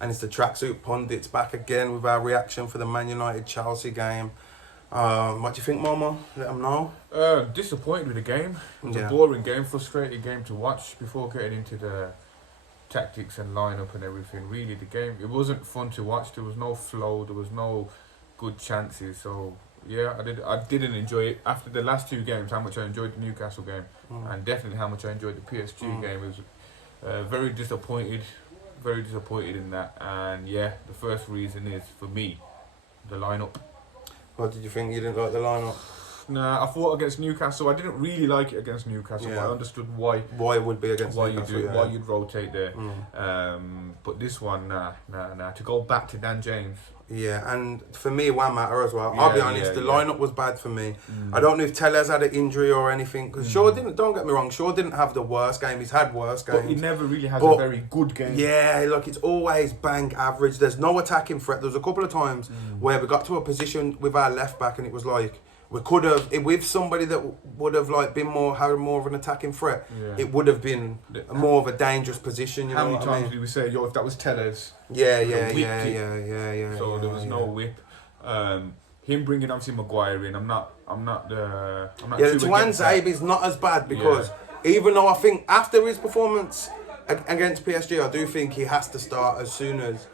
and it's the Tracksuit Pundits back again with our reaction for the Man United Chelsea game. What do you think, Momo? Let them know. Disappointed with the game. It was a Yeah. boring game, frustrating game to watch before getting into the tactics and lineup and everything. Really, the game, it wasn't fun to watch. There was no flow. There was no good chances. So yeah, I didn't enjoy it after the last two games. How much I enjoyed the Newcastle game, and definitely how much I enjoyed the PSG game. It was very disappointed in that. And yeah, the first reason is for me, the lineup. What did you think? You didn't like the lineup? Nah, I thought against Newcastle. I didn't really like it against Newcastle. Yeah. But I understood why Why it would be against Newcastle, why you'd rotate there. But this one, nah. To go back to Dan James. Yeah, and for me, one matter as well. I'll be honest, the lineup was bad for me. I don't know if Tellez had an injury or anything. Because Shaw didn't. Don't get me wrong. Shaw didn't have the worst game. He's had worse games. But he never really has a very good game. Yeah, look, it's always bang average. There's no attacking threat. There was a couple of times where we got to a position with our left back, and it was like we could have, with somebody that would have like been had more of an attacking threat. Yeah. It would have been more of a dangerous position. You How know many what times I mean? did we say, yo, if that was Tellez? Yeah. So there was no whip. Him bringing obviously Maguire in, I'm not. Yeah, the Tuan Zabe is not as bad because even though I think after his performance against PSG, I do think he has to start as soon as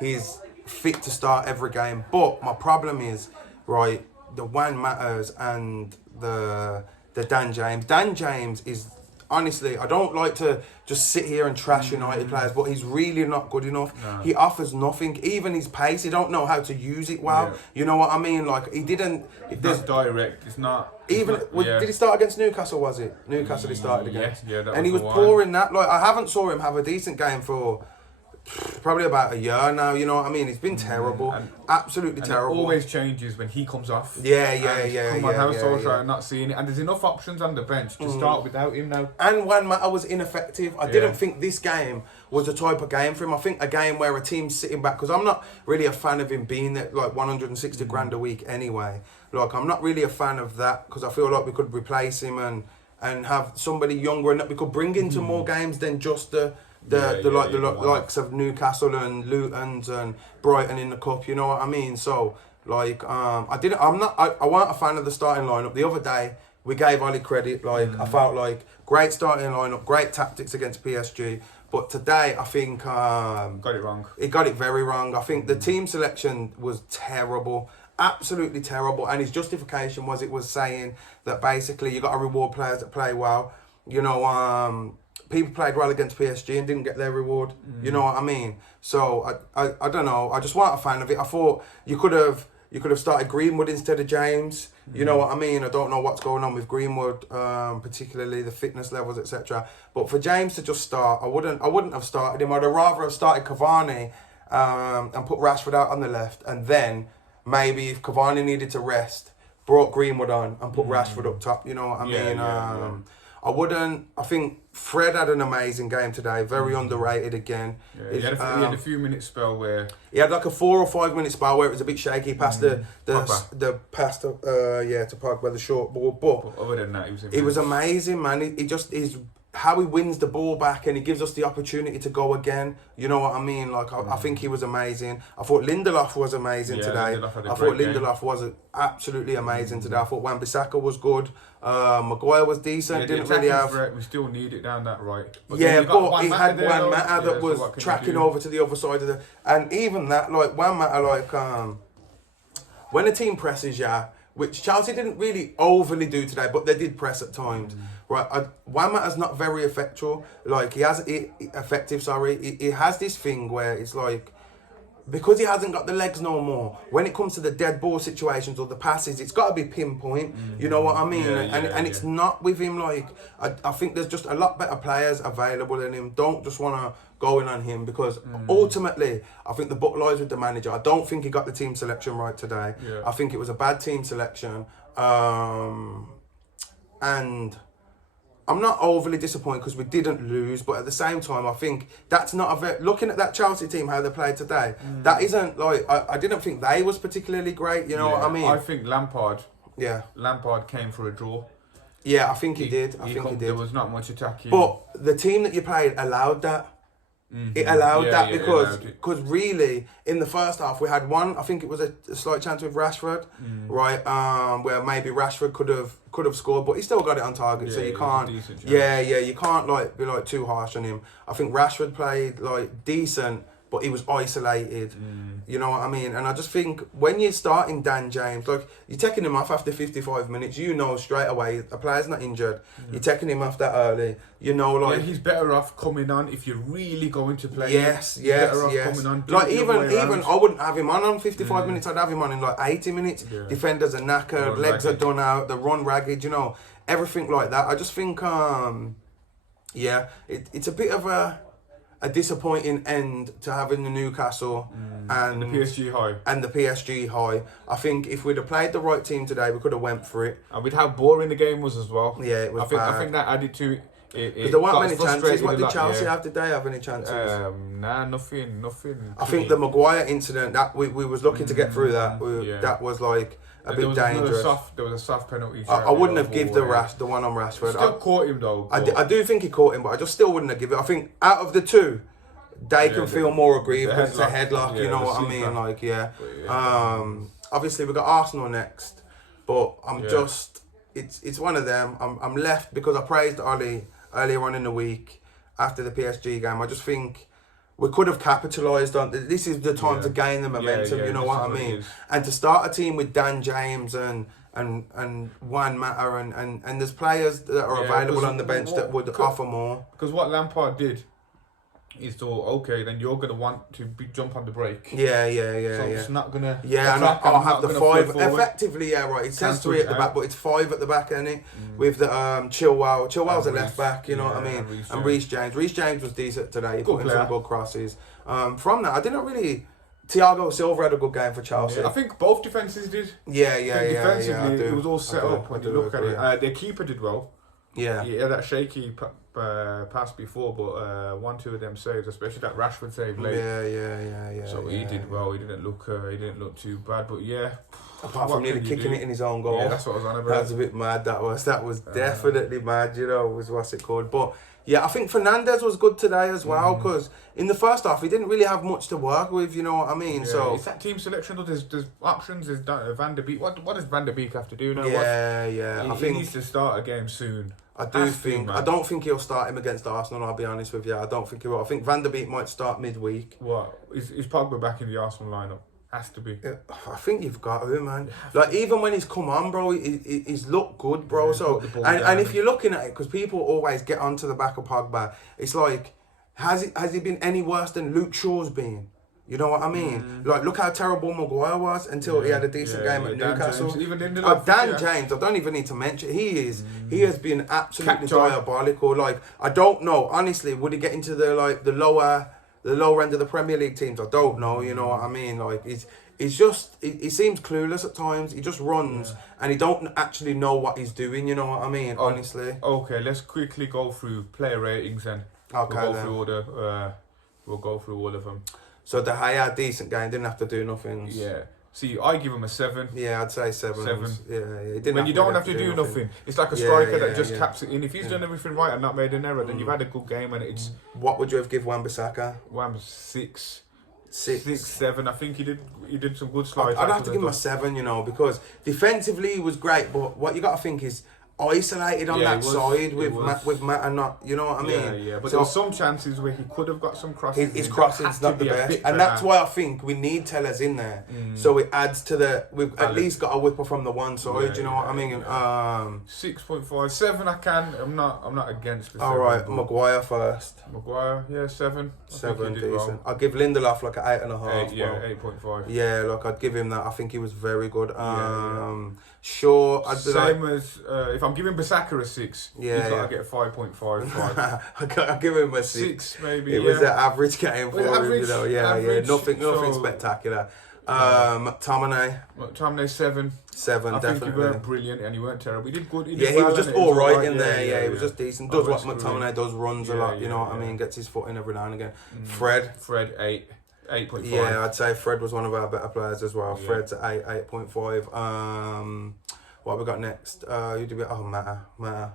he's fit to start every game. But my problem is, right, the Juan Matters and the Dan James. Dan James is, honestly, I don't like to just sit here and trash United players, but he's really not good enough. No. He offers nothing. Even his pace, he don't know how to use it well. Yeah. You know what I mean? Like, he didn't... It's not direct. It's not... Did he start against Newcastle, was it? Newcastle he started against. Yeah, that and he was poor in that. Like, I haven't saw him have a decent game for... probably about a year now, you know what I mean? It's been terrible, absolutely terrible. It always changes when he comes off. Yeah. Come on, how Solskjaer not seeing it, and there's enough options on the bench to start without him now. And Juan Mata was ineffective. I didn't think this game was the type of game for him. I think a game where a team's sitting back, because I'm not really a fan of him being at like 160 grand a week anyway. Like, I'm not really a fan of that because I feel like we could replace him and have somebody younger and that we could bring into more games than just the likes of Newcastle and Luton's and Brighton in the cup, you know what I mean? So like I wasn't a fan of the starting lineup. The other day we gave Oli credit, like I felt like great starting lineup, great tactics against PSG. But today I think got it wrong. He got it very wrong. I think the team selection was terrible. Absolutely terrible. And his justification was saying that basically you got to reward players that play well. You know, people played well against PSG and didn't get their reward. You know what I mean? So I don't know. I just wasn't a fan of it. I thought you could have started Greenwood instead of James. You know what I mean? I don't know what's going on with Greenwood, particularly the fitness levels, etc. But for James to just start, I wouldn't have started him. I'd have rather have started Cavani and put Rashford out on the left, and then maybe if Cavani needed to rest, brought Greenwood on and put Rashford up top. You know what I mean? I think Fred had an amazing game today, very underrated again. Yeah, he had a few minute spell where... He had like a 4 or 5 minute spell where it was a bit shaky past the pass to Pogba, the short ball. But other than that, he was amazing. He was amazing, man. He's how he wins the ball back and he gives us the opportunity to go again. You know what I mean? Like, I think he was amazing. I thought Lindelof was amazing today. I thought Lindelof was absolutely amazing today. I thought Wan-Bissaka was good. Maguire was decent. Didn't really have... threat, we still need it down that right. But he had Juan Mata that was tracking over to the other side of the... And even that, like, Juan Mata, like, when a team presses, which Chelsea didn't really overly do today, but they did press at times. Right, Juan Mata's not very effective. Like, he has this thing where it's like, because he hasn't got the legs no more, when it comes to the dead ball situations or the passes, it's got to be pinpoint. You know what I mean? And it's not with him. Like, I think there's just a lot better players available than him. Don't just want to go in on him because ultimately, I think the buck lies with the manager. I don't think he got the team selection right today. I think it was a bad team selection. And I'm not overly disappointed because we didn't lose, but at the same time, I think that's not looking at that Chelsea team, how they played today, that isn't like, I didn't think they was particularly great, you know what I mean? I think Lampard came for a draw. Yeah, I think he did. I think he did. There was not much attacking. But the team that you played allowed that. It allowed that it because allowed it. really in the first half we had one. I think it was a slight chance with Rashford, right? Where maybe Rashford could have scored, but he still got it on target. Yeah, so you it was a can't. decent chance. Yeah, you can't like be like too harsh on him. I think Rashford played like decent, but he was isolated. You know what I mean? And I just think when you're starting Dan James, like you're taking him off after 55 minutes, you know straight away a player's not injured. You're taking him off that early. You know, like he's better off coming on if you're really going to play. Yes. Coming on, Like even I wouldn't have him on 55 minutes. I'd have him on in like 80 minutes. Yeah. Defenders are knackered, legs are done out, they run ragged. You know, everything like that. I just think, it's a bit of a disappointing end to having the Newcastle and the PSG high. And the PSG high. I think if we'd have played the right team today, we could have went for it. And with how boring the game was as well. Yeah, it was bad. I think that added to it. There weren't got many us chances. frustrated What a did lot, Chelsea yeah. have? Did they have any chances? Nah, nothing. I think the Maguire incident, that we was lucky to get through that. Yeah. That was like a bit there dangerous. There was a soft penalty. I wouldn't have given the one on Rashford. Still caught him though. I do think he caught him, but I just still wouldn't have given it. I think out of the two, they can feel more aggrieved because it's a headlock. Yeah, you know the what I sleeper. mean? Like, yeah. But, Obviously we got Arsenal next, but I'm just it's one of them. I'm left because I praised Ollie earlier on in the week after the PSG game. I just think we could have capitalised on this. Is the time to gain the momentum. You know what I mean? And to start a team with Dan James and Juan Mata and there's players that are available on the bench that would offer more. Because what Lampard did is thought, okay, then you're gonna want to jump on the break. Yeah. So it's not gonna. And I'll have the five. Effectively, yeah, right. It says three at the back, but it's five at the back, isn't it? With the Chilwell. Chilwell's a left back, you know what I mean? And Reece James. Reece James was decent today. He put in some good crosses. From that, I didn't really. Thiago Silva had a good game for Chelsea. Yeah, I think both defences did. Yeah. Defensively, it was all set up when you look at it. Their keeper did well. Yeah. He had that shaky pass before, but 1-2 of them saves, especially that Rashford save late. Yeah. So he did well. He didn't look too bad, but yeah. Apart from nearly kicking it in his own goal. Yeah, that's what I was on about. That was a bit mad. That was definitely mad. You know, was what's it called? But yeah, I think Fernandes was good today as well because in the first half he didn't really have much to work with. You know what I mean? Yeah, so it's that team selection. Though. There's options. There's Van der Beek. What does Van der Beek have to do now? Yeah. I think he needs to start a game soon. I don't think he'll start him against Arsenal. I'll be honest with you. I don't think he will. I think Van der Beek might start midweek. What is Pogba back in the Arsenal lineup? Has to be. Yeah, I think you've got to, man. Like even when he's come on, bro, he's looked good, bro. Yeah, so and if you're looking at it, because people always get onto the back of Pogba, it's like has he been any worse than Luke Shaw's been? You know what I mean? Like look how terrible Maguire was until he had a decent game at Newcastle. James, even in Dan James, I don't even need to mention. He has been absolutely diabolical. Like I don't know, honestly, would he get into the lower end of the Premier League teams? I don't know, you know what I mean? Like, he's just, he seems clueless at times. He just runs and he don't actually know what he's doing, you know what I mean? Honestly. Okay, let's quickly go through player ratings and we'll go through all of them. So De Gea, decent game, didn't have to do nothing. Yeah. See, I give him a 7. Yeah, I'd say 7. Yeah. When you don't have to do nothing, it's like a striker that just taps it in. If he's done everything right and not made an error, then you've had a good game and it's... What would you have given Wan-Bissaka? 6, 7. I think he did some good slides. I'd have to give him a 7, you know, because defensively he was great, but what you got to think is isolated on that side with Matt and not, you know what I mean? Yeah. But there were some chances where he could have got some crosses. His crossing's not the best, and that's why I think we need Tellers in there. So it adds to we've at least got a whipper from the one side. You know what I mean? 6.5, 7. I'm not against the 7. All right, Maguire first. Maguire, 7. 7, decent. Well. I'll give Lindelof like an 8.5. 8.5. Yeah, look, I'd give him that. I think he was very good. Sure, I'd be same as if I'm giving Bissaka a 6, he's got to get a 5.5. I'll give him a 6 maybe. It was an average game for him, you know. Average, nothing spectacular. McTominay 7. 7, I definitely. think he weren't brilliant and he weren't terrible. He did good. He was just all right in there. He was just decent. Does what McTominay does, runs a lot. You know what I mean? Gets his foot in every now and again. Fred 8. 8.5. Yeah, I'd say Fred was one of our better players as well. Fred's at 8.5. What have we got next? Who do we? Mata.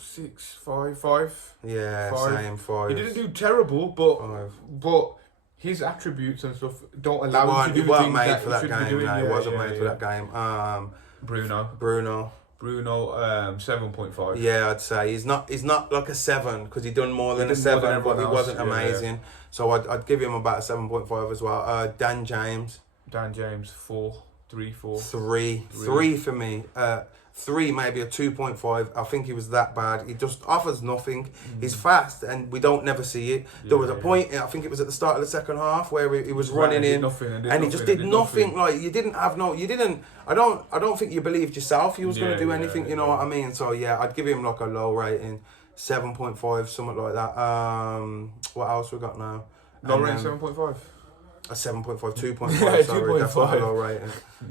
6, 5, 5. Yeah, 5. same 5. He didn't do terrible, 5. but his attributes and stuff don't allow him to He do weren't things made that for he that should be game. doing. No, he Yeah, wasn't yeah, made yeah. for that game. Bruno, Bruno. 7.5. Yeah, I'd say he's not like a 7 because he done more than a did more than 7, but everyone he else, wasn't yeah. amazing. So I'd give him about a 7.5 as well. Dan James. Dan James, 4, 3, 4. 3 for me. 3, maybe a 2.5. I think he was that bad. He just offers nothing. He's fast, and we don't never see it. There was a point, I think it was at the start of the second half, where he was running in, and he just did nothing. Like you didn't have no. You didn't. I don't think you believed yourself you was going to do anything. You know what I mean? So yeah, I'd give him like a low rating, 7.5, something like that. What else we got now? Low rating 7.5. A 7.5, 2.5, Yeah, sorry, 2.5. that's not a low rating.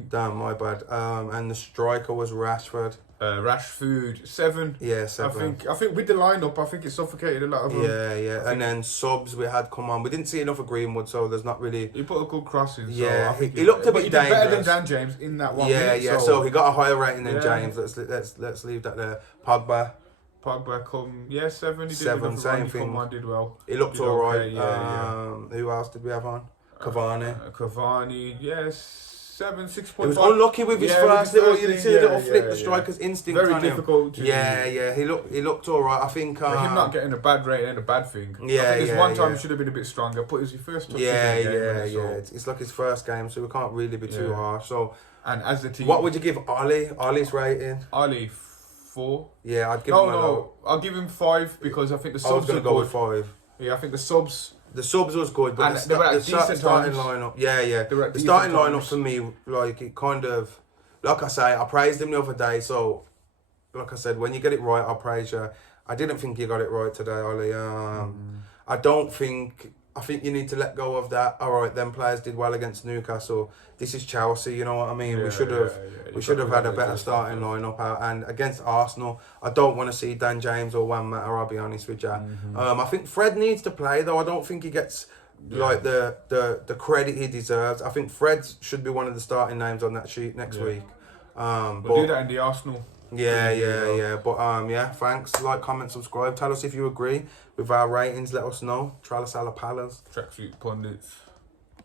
Damn, my bad. And the striker was Rashford. Rashford, 7. Yeah, 7. I think with the lineup, I think it suffocated a lot of them. Yeah. And then subs we had come on. We didn't see enough of Greenwood, so there's not really. He put a good cross in. Yeah, so I think he looked a bit he did better than dangerous. Dan James in that one. Yeah, minute, So he got a higher rating than Yeah. James. Let's leave that there. Pogba. Pogba come, 7. He did 7, enough same run, he thing. come on, did well. He looked Did alright. okay, yeah. Who else did we have on? Cavani. Cavani, 7, 6.5. He was unlucky with his first little. You see the little flick, the striker's instinct Very on him. difficult to. Yeah. He looked alright. I think. Him not getting a bad rating ain't a bad thing. Yeah, I think there's one time yeah. he should have been a bit stronger, but it was his first touch. Yeah. in the game, so- It's like his first game, so we can't really be too Yeah. harsh. So, And as the team, what would you give Ollie? Ollie's rating? Ali 4. Yeah, I'd give him a low. No, I'll give him 5 because I think the I was subs gonna are go with good. 5. Yeah, I think the subs. The subs was good, but And the, they were at the decent starting times. lineup, yeah. They were at The decent starting lineup times. for me, like it kind of, like I say, I praised him the other day. So, like I said, when you get it right, I'll praise you. I didn't think you got it right today, Ollie. I don't think. I think you need to let go of that. All right, them players did well against Newcastle. This is Chelsea, you know what I mean? Yeah, we should have. yeah. We should have had a better starting lineup out. And against Arsenal, I don't want to see Dan James or Juan Mata, I'll be honest with you. I think Fred needs to play, though. I don't think he gets like the credit he deserves. I think Fred should be one of the starting names on that sheet next week. We'll but do that in the Arsenal. yeah. But thanks. Like, comment, subscribe. Tell us if you agree with our ratings. Let us know. Tracksuit Pundits. Tracksuit Pundits.